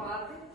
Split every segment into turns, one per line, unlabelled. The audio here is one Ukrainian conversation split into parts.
falado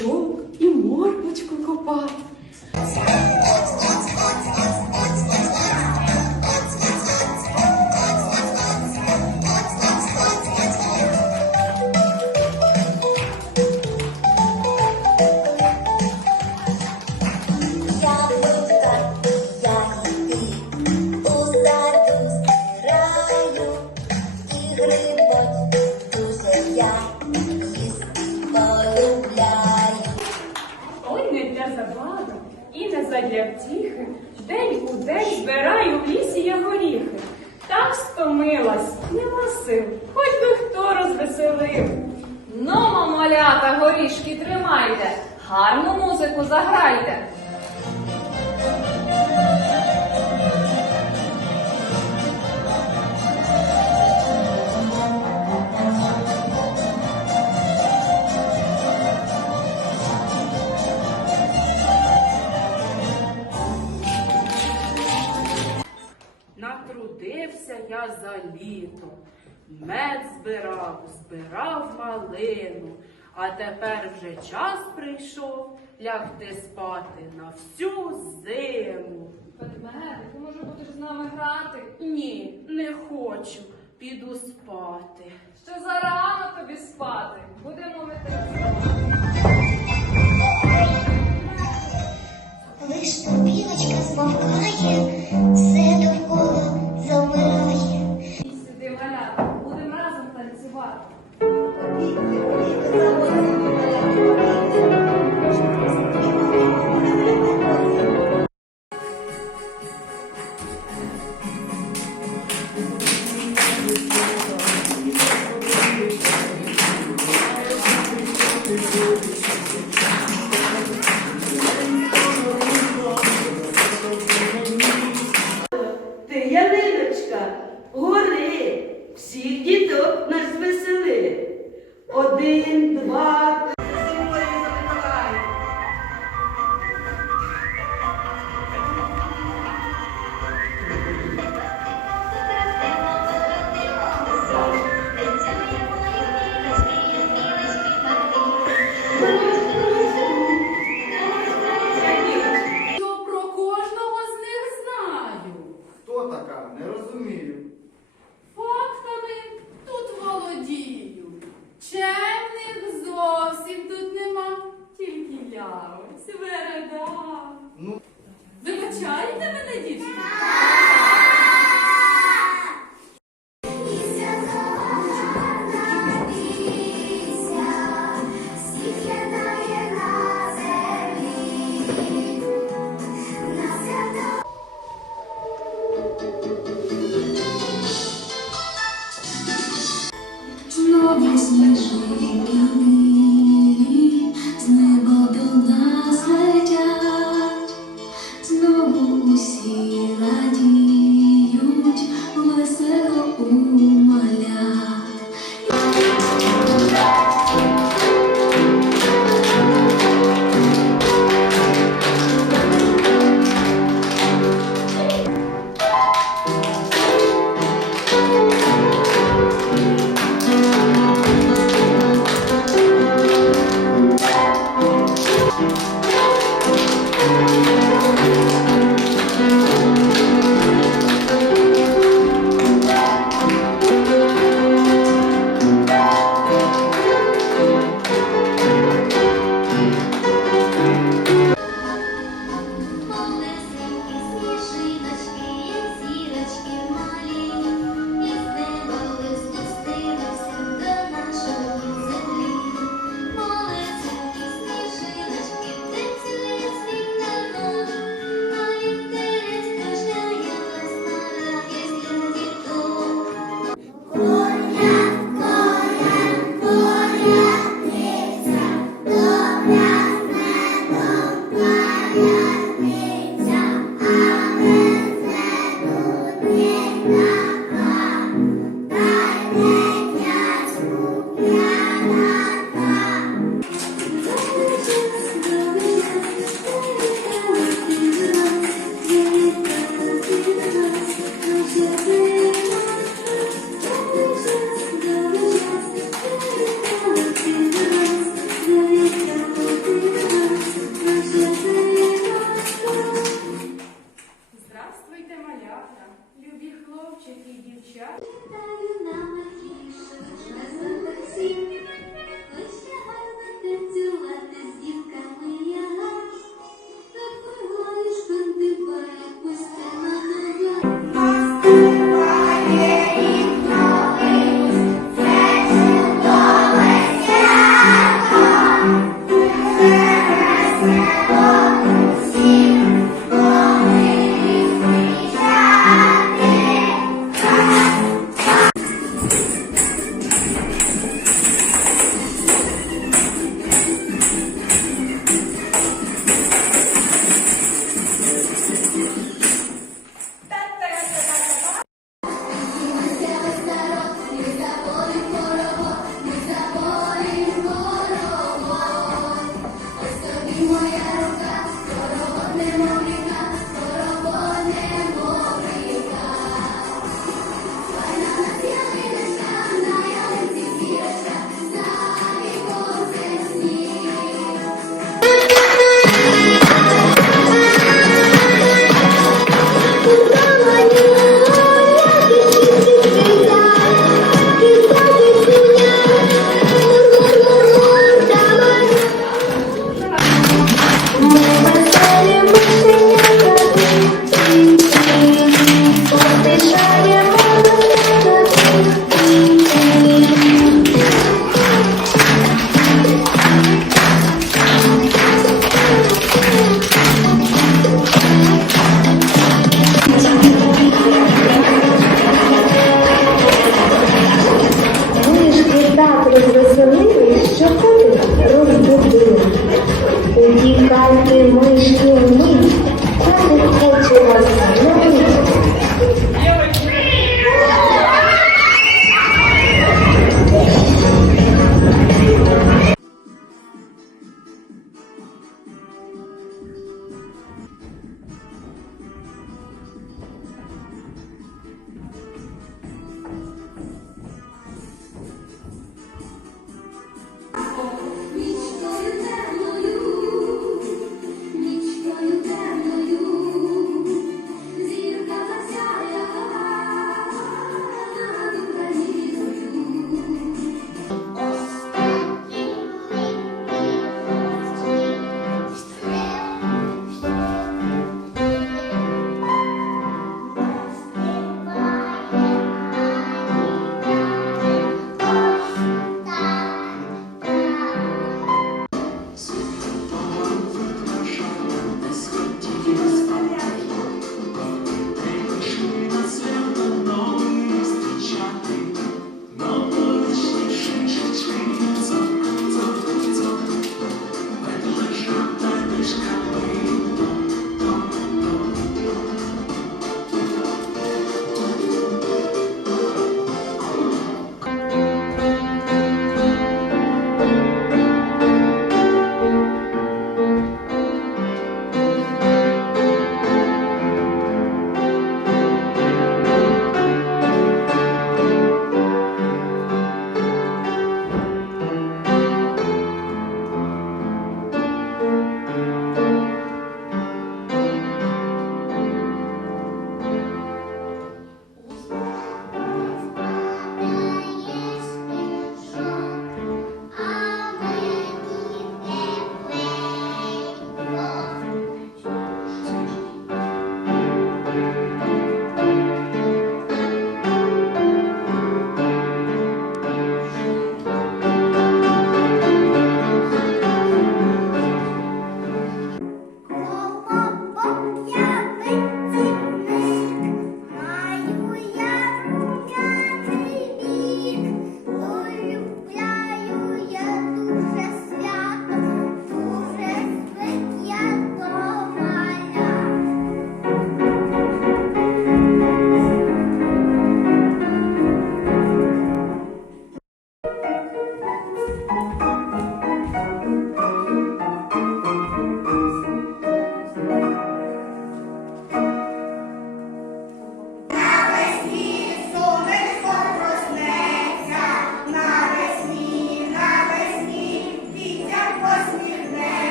бурячок і морквочку копав.
Задля втіхи. День у день збираю в лісі я горіхи. Так стомилась, нема сил, хоч би хто розвеселив. Ну, мамалята, горішки тримайте, гарну музику заграйте.
Я за літо, мед збирав, збирав малину, а тепер вже час прийшов лягти спати на всю зиму.
Ведмедик, може будеш з нами грати?
Ні, не хочу, піду спати.
Ще зарано тобі спати. Будемо витрати.
Коли
Не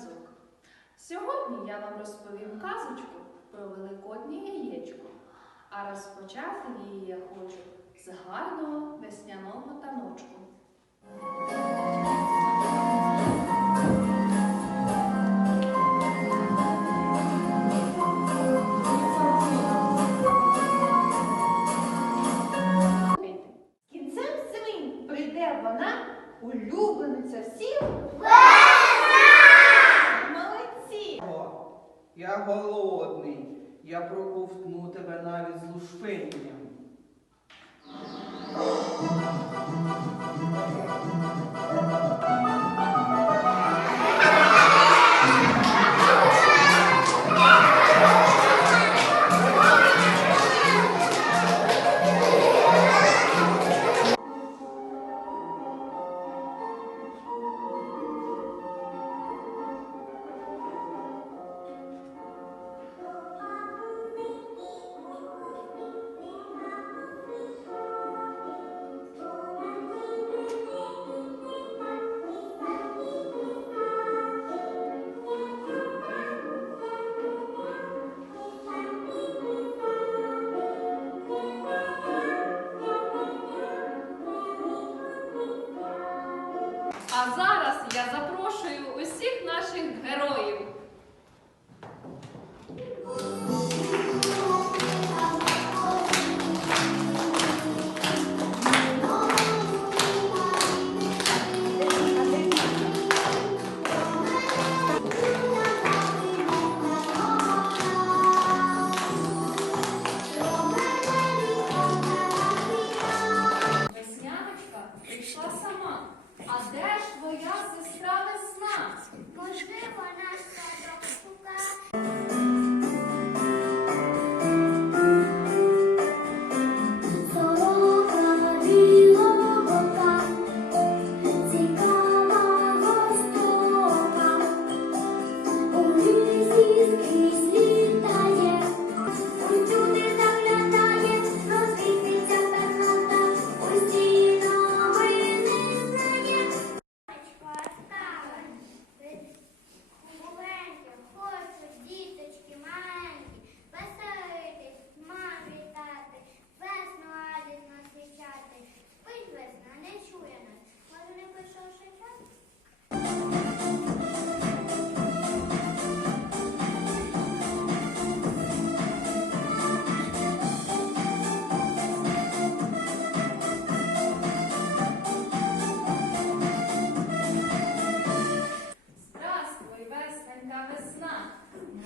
казок.
Сьогодні я вам розповім казочку про великоднє яєчко, а розпочати її я хочу з гарного весняного таночку.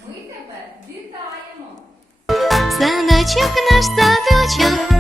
ми тебе вітаємо.
Садочок наш садочок.